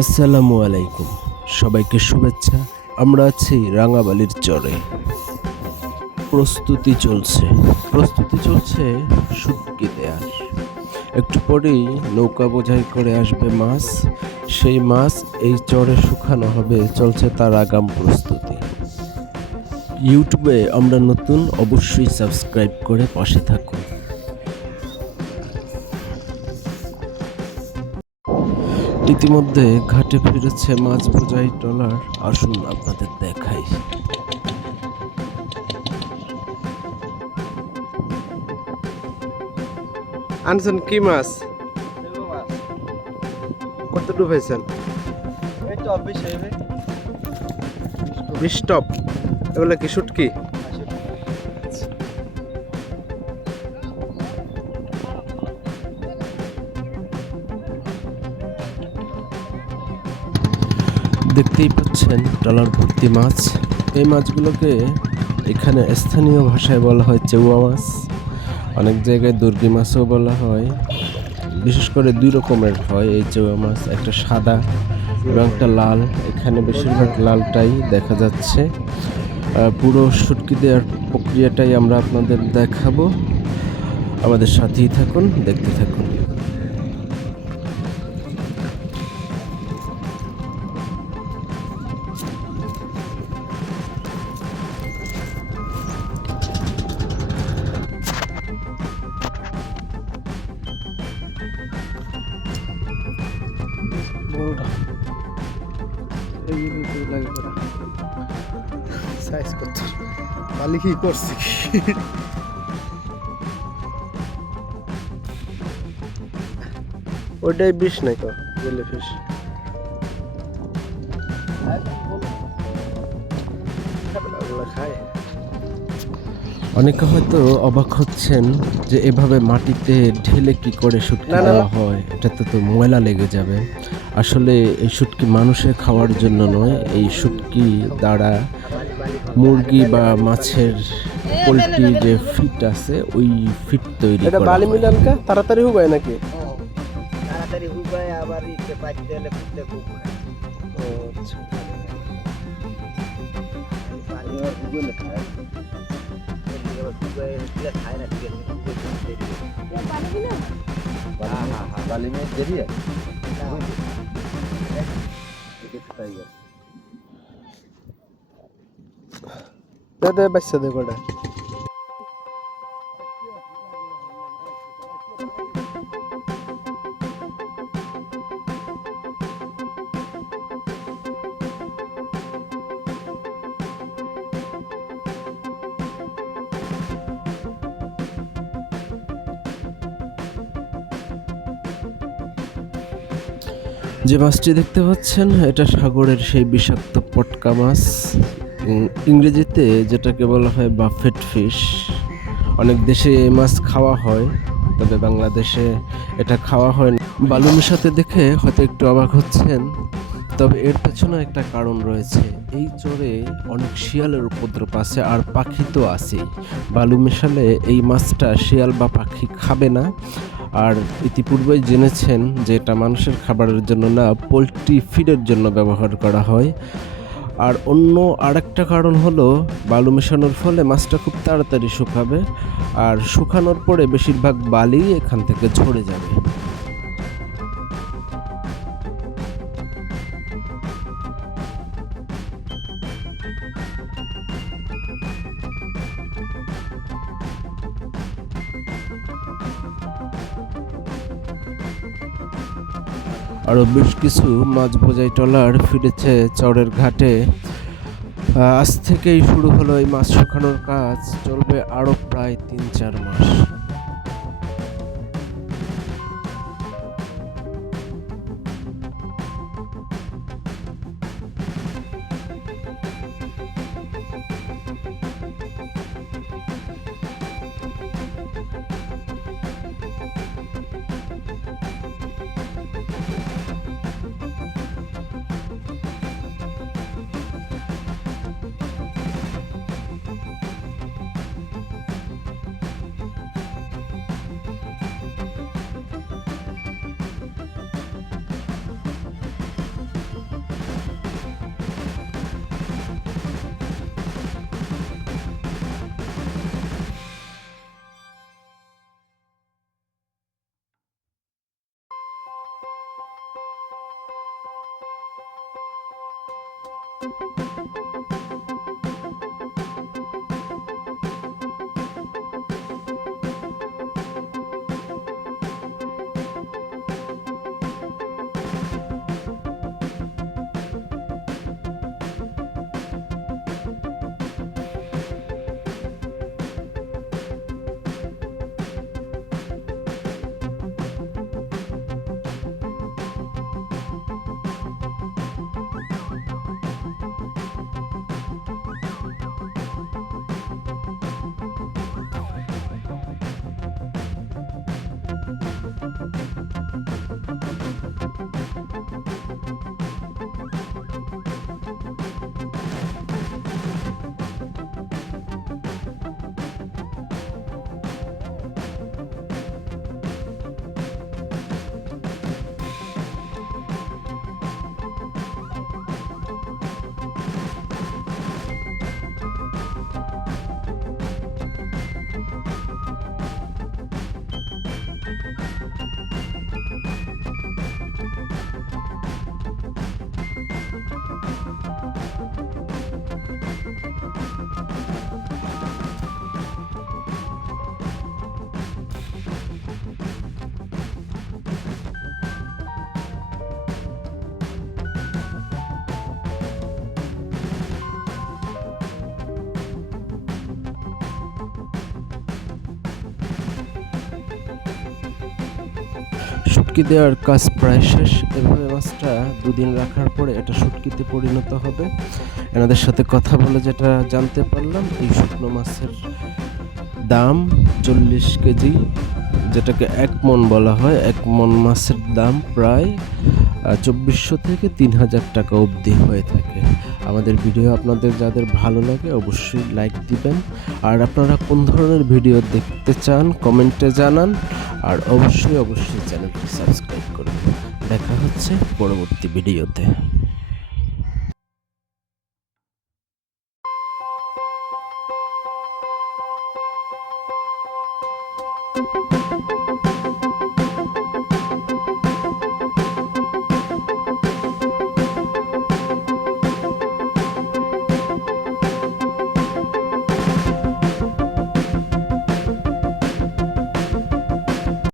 আসসালামু আলাইকুম, সবাইকে শুভেচ্ছা। আমরা আছি রাঙাবালির চরে। প্রস্তুতি চলছে শুটকি দেয়ার। একটু পরেই নৌকা বোঝাই করে আসবে মাছ। সেই মাছ এই চরে শুকানো হবে, চলছে তার আগাম প্রস্তুতি। ইউটিউবে আমরা নতুন, অবশ্যই সাবস্ক্রাইব করে পাশে থাকুন। ইতিমধ্যে ঘাটে ফিরেছে মাছ বোঝাই ট্রলার। আসুন আপনাদের দেখাই। আনছেন কি মাছ? কত ডুবাইছেন? 20 টপ। এগুলো কি শুটকি? দেখতেই পাচ্ছেন ট্রলার ভর্তি মাছ। এই মাছগুলোকে এখানে স্থানীয় ভাষায় বলা হয় চেউয়া মাছ, অনেক জায়গায় দুর্গি মাছও বলা হয়। বিশেষ করে দুই রকমের হয় এই চেউয়া মাছ, একটা সাদা এবং একটা লাল। এখানে বেশিরভাগ লালটাই দেখা যাচ্ছে। পুরো শুটকি দেওয়ার প্রক্রিয়াটাই আমরা আপনাদের দেখাবো। আমাদের সাথেই থাকুন, দেখতে থাকুন। সাইজ কত খালি কি করছি? ওইটাই বিষ নাই তো জেলিফিশ। অনেকে হয়তো অবাক হচ্ছেন যে এভাবে মাটিতে ঢেলে কি করে শুটকি দেওয়া হয়, এটাতে তো ময়লা লেগে যাবে। আসলে এই শুটকি মানুষের খাওয়ার জন্য নয়, এই শুটকি দ্বারা মুরগি বা মাছের পোলট্রি যে ফিট আছে ওই ফিট তৈরি করা হয়। বালি মিলানকা তাড়াতাড়ি হুবায় নাকি? তাড়াতাড়ি হুবায়, আবার ইতে পাইতে হলে ফুটতে খুব হয়। ও আচ্ছা। পানি আর হুবলে খায়। खाए ना ठीक है पानी भी ना हाँ हाँ हाँ बाली में जरी है दे दे बच्चे दे बड़ा। যে মাছটি দেখতে পাচ্ছেন এটা সাগরের সেই বিষাক্ত পটকা মাছ, ইংরেজিতে যেটাকে বলা হয় বাফেট ফিশ। অনেক দেশে এই মাছ খাওয়া হয়, তবে বাংলাদেশে এটা খাওয়া হয় না। বালু মেশাতে দেখে হয়তো একটু অবাক হচ্ছেন, তবে এর পেছনে একটা কারণ রয়েছে। এই চরে অনেক শিয়ালের উপদ্রব আছে, আর পাখি তো আছেই। বালু মেশালে এই মাছটা শিয়াল বা পাখি খাবে না। আর ইতিপূর্বেই জেনেছেন যে এটা মানুষের খাবারের জন্য না, পোলট্রি ফিডের জন্য ব্যবহার করা হয়। আর অন্য আরেকটা কারণ হলো বালু মেশানোর ফলে মাছটা খুব তাড়াতাড়ি শুকাবে, আর শুকানোর পরে বেশিরভাগ বালি এখান থেকে ঝরে যাবে। আরও বেশ কিছু মাছ বোঝাই ট্রলার ফিরেছে চরের ঘাটে। আজ থেকেই শুরু হলো এই মাছ শুকানোর কাজ, চলবে আরও প্রায় 3-4 মাস। শুটকি দেওয়ার কাজ প্রায় শেষ। এভাবে মাছটা 2 দিন রাখার পরে এটা শুটকিতে পরিণত হবে। এনাদের সাথে কথা বলে যেটা জানতে পারলাম, এই শুকনো মাছের দাম 40 কেজি, যেটাকে 1 মণ বলা হয়। 1 মণ মাছের দাম প্রায় 2400 থেকে 3000 টাকা অবধি হয়ে থাকে। আমাদের ভিডিও আপনাদের যাদের ভালো লাগে অবশ্যই লাইক দিবেন, আর আপনারা কোন ধরনের ভিডিও দেখতে চান কমেন্টে জানান, আর অবশ্যই চ্যানেলটি সাবস্ক্রাইব করবেন। দেখা হচ্ছে পরবর্তী ভিডিওতে।